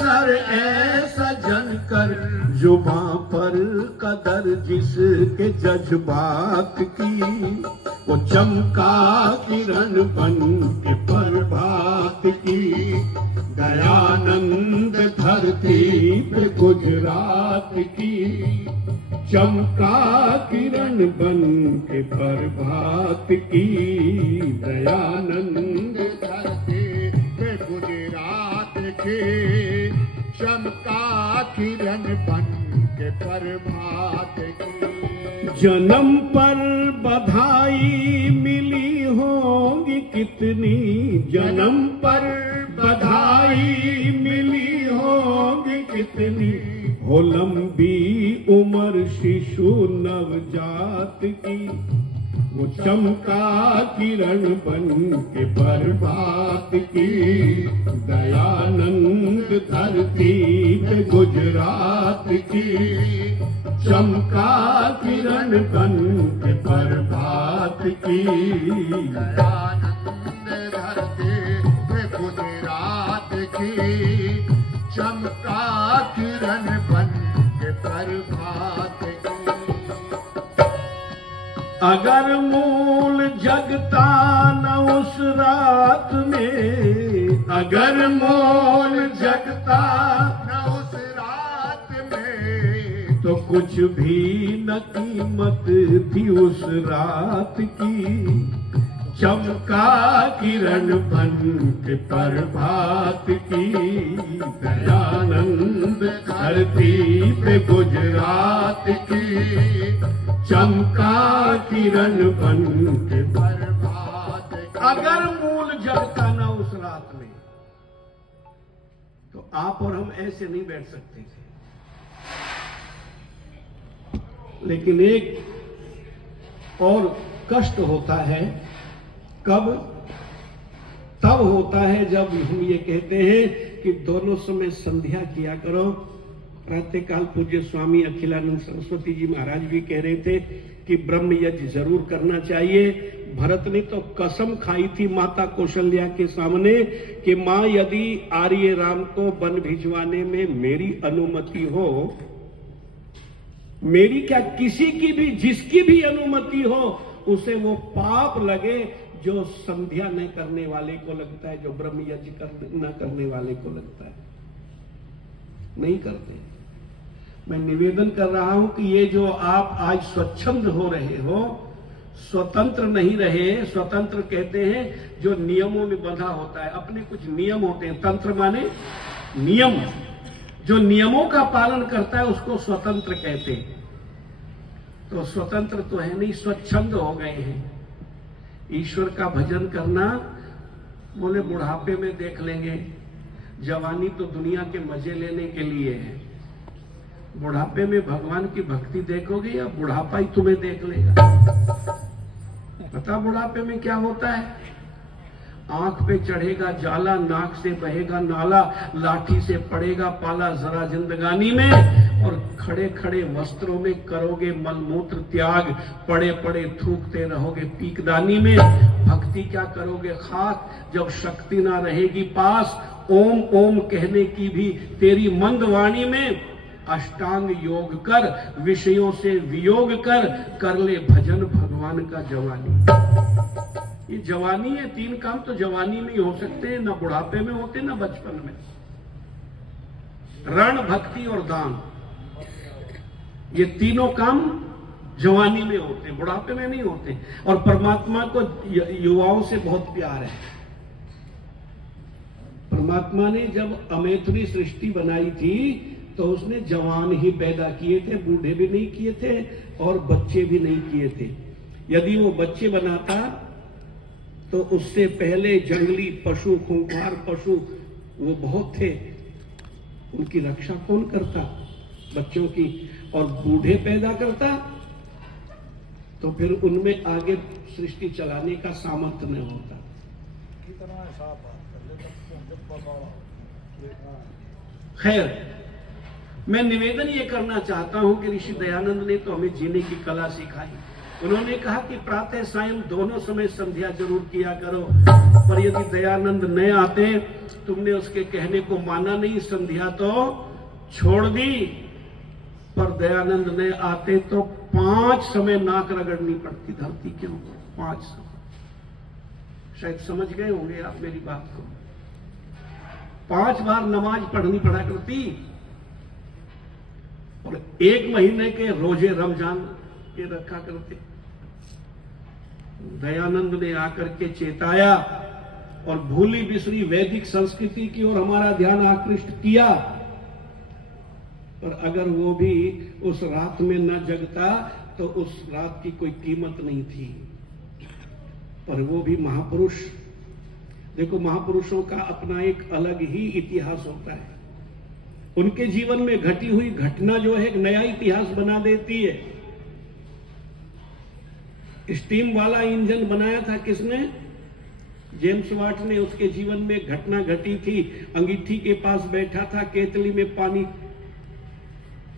Sir ऐसा जनकर जुबां पर कदर जिसके जज्बात की, वो चमका किरण बन के प्रभात की। दयानंद धरती पे गुजरात की, चमका किरण बन के प्रभात की। दयानंद धरती पे गुजरात की, चमका किरण बन के प्रभात की। जन्म पर बधाई मिली होगी कितनी, जन्म पर बधाई मिली होगी कितनी। हो लंबी उम्र शिशु नवजात की, वो चमका किरण बन के प्रभात की। दयानंद धरती पे गुजरात की, चमका किरण बन के प्रभात की। दयानंद धरती पे गुजरात की, चमका किरण बन के प्रभात की। अगर मूल जगता न उस रात में, अगर मूल जगता न उस रात में, तो कुछ भी न कीमत थी उस रात की। चमका किरण बन के प्रभात की। दयानंद धरती पे गुजरात की, चमका किरण बन के प्रभात की। अगर मूल जगता ना उस रात में, तो आप और हम ऐसे नहीं बैठ सकते थे। लेकिन एक और कष्ट होता है, कब? तब होता है जब हम ये कहते हैं कि दोनों समय संध्या किया करो। प्रातःकाल पूज्य स्वामी अखिलानंद सरस्वती जी महाराज भी कह रहे थे कि ब्रह्म यज्ञ जरूर करना चाहिए। भरत ने तो कसम खाई थी माता कौशल्या के सामने कि मां यदि आर्य राम को वन भिजवाने में मेरी अनुमति हो, मेरी क्या किसी की भी जिसकी भी अनुमति हो, उसे वो पाप लगे जो संध्या न करने वाले को लगता है, जो ब्रह्म यज्ञ न करने वाले को लगता है। नहीं करते। मैं निवेदन कर रहा हूं कि ये जो आप आज स्वच्छंद हो रहे हो, स्वतंत्र नहीं रहे। स्वतंत्र कहते हैं जो नियमों में बंधा होता है। अपने कुछ नियम होते हैं। तंत्र माने नियम। जो नियमों का पालन करता है उसको स्वतंत्र कहते हैं। तो स्वतंत्र तो है नहीं, स्वच्छंद हो गए हैं। ईश्वर का भजन करना बोले बुढ़ापे में देख लेंगे। जवानी तो दुनिया के मजे लेने के लिए है। बुढ़ापे में भगवान की भक्ति देखोगे या बुढ़ापा ही तुम्हें देख लेगा? पता बुढ़ापे में क्या होता है? आंख पे चढ़ेगा जाला, नाक से बहेगा नाला, लाठी से पड़ेगा पाला जरा जिंदगानी में, और खड़े खड़े वस्त्रों में करोगे मलमूत्र त्याग, पड़े पड़े थूकते रहोगे पीकदानी में। भक्ति क्या करोगे? खाक, जब शक्ति ना रहेगी पास, ओम ओम कहने की भी तेरी मंद वाणी में। अष्टांग योग कर, विषयों से वियोग कर ले भजन भगवान का जवानी। ये जवानी है, तीन काम तो जवानी में ही हो सकते हैं, ना बुढ़ापे में होते ना बचपन में। रण, भक्ति और दान, ये तीनों काम जवानी में होते हैं, बुढ़ापे में नहीं होते। और परमात्मा को युवाओं से बहुत प्यार है। परमात्मा ने जब अमैथुनी सृष्टि बनाई थी तो उसने जवान ही पैदा किए थे, बूढ़े भी नहीं किए थे और बच्चे भी नहीं किए थे। यदि वो बच्चे बनाता तो उससे पहले जंगली पशु, खूंखार पशु वो बहुत थे, उनकी रक्षा कौन करता? बच्चों की। और बूढ़े पैदा करता तो फिर उनमें आगे सृष्टि चलाने का सामर्थ्य न होता। खैर, मैं निवेदन ये करना चाहता हूं कि ऋषि दयानंद ने तो हमें जीने की कला सिखाई। उन्होंने कहा कि प्रातः सायं दोनों समय संध्या जरूर किया करो, पर यदि दयानंद न आते, तुमने उसके कहने को माना नहीं, संध्या तो छोड़ दी, पर दयानंद ने आते तो 5 समय नाक रगड़नी पड़ती धरती के ऊपर, 5 समय। शायद समझ गए होंगे आप मेरी बात को। 5 बार नमाज पढ़नी पड़ा करती, और 1 महीने के रोजे रमजान के रखा करते। दयानंद ने आकर के चेताया और भूली बिसरी वैदिक संस्कृति की ओर हमारा ध्यान आकृष्ट किया, पर अगर वो भी उस रात में न जगता तो उस रात की कोई कीमत नहीं थी। पर वो भी महापुरुष, देखो महापुरुषों का अपना एक अलग ही इतिहास होता है। उनके जीवन में घटी हुई घटना जो है एक नया इतिहास बना देती है। स्टीम वाला इंजन बनाया था किसने? जेम्स वाट ने। उसके जीवन में घटना घटी थी, अंगीठी के पास बैठा था, केतली में पानी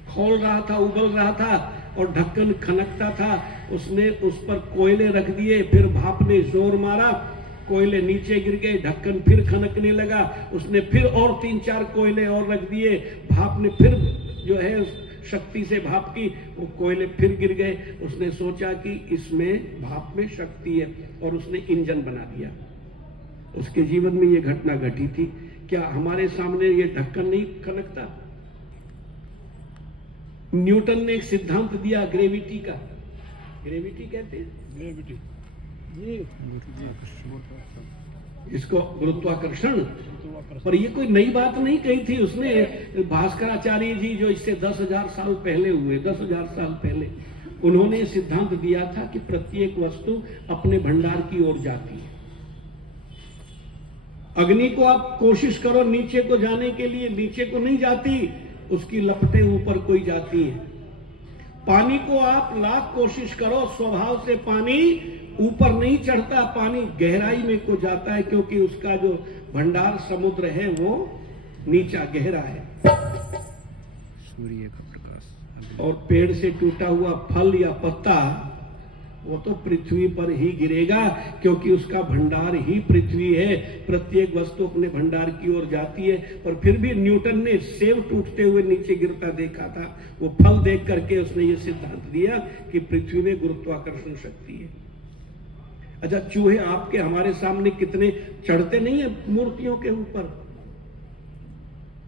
खौल रहा था, उबल रहा था और ढक्कन खनकता था। उसने उस पर कोयले रख दिए, फिर भाप ने जोर मारा, कोयले नीचे गिर गए, ढक्कन फिर खनकने लगा। उसने फिर और 3-4 कोयले और रख दिए, भाप ने फिर जो है शक्ति से भाप की, वो कोयले फिर गिर गए। उसने सोचा कि इसमें भाप में शक्ति है और उसने इंजन बना दिया। उसके जीवन में ये घटना घटी थी। क्या हमारे सामने ये ढक्कन नहीं खनकता? न्यूटन ने एक सिद्धांत दिया ग्रेविटी का, ग्रेविटी कहते हैं, ग्रेविटी इसको गुरुत्वाकर्षण। पर ये कोई नई बात नहीं कही थी उसने। भास्कराचार्य जी जो इससे 10,000 साल पहले हुए, 10,000 साल पहले, उन्होंने सिद्धांत दिया था कि प्रत्येक वस्तु अपने भंडार की ओर जाती है। अग्नि को आप कोशिश करो नीचे को जाने के लिए, नीचे को नहीं जाती, उसकी लपटें ऊपर कोई जाती हैं। पानी को आप लाख कोशिश करो, स्वभाव से पानी ऊपर नहीं चढ़ता, पानी गहराई में को जाता है, क्योंकि उसका जो भंडार समुद्र है वो नीचा गहरा है। सूर्य का प्रकाश। और पेड़ से टूटा हुआ फल या पत्ता वो तो पृथ्वी पर ही गिरेगा, क्योंकि उसका भंडार ही पृथ्वी है। प्रत्येक वस्तु अपने भंडार की ओर जाती है। पर फिर भी न्यूटन ने सेब टूटते हुए नीचे गिरता देखा था। वो फल देख करके उसने ये सिद्धांत दिया कि पृथ्वी में गुरुत्वाकर्षण शक्ति है। अच्छा, चूहे आपके हमारे सामने कितने चढ़ते नहीं है मूर्तियों के ऊपर?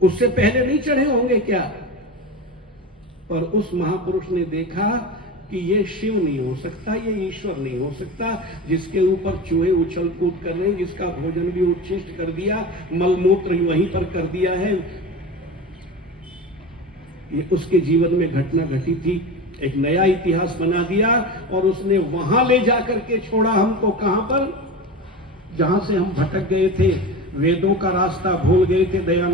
उससे पहले नहीं चढ़े होंगे क्या? पर उस महापुरुष ने देखा कि ये शिव नहीं हो सकता, ये ईश्वर नहीं हो सकता, जिसके ऊपर चूहे उछल कूद कर रहे हैं, जिसका भोजन भी उच्छिष्ट कर दिया, मलमूत्र वहीं पर कर दिया है। ये उसके जीवन में घटना घटी थी, एक नया इतिहास बना दिया। और उसने वहां ले जाकर के छोड़ा हमको, कहां पर? जहां से हम भटक गए थे, वेदों का रास्ता भूल गए थे। दयानंद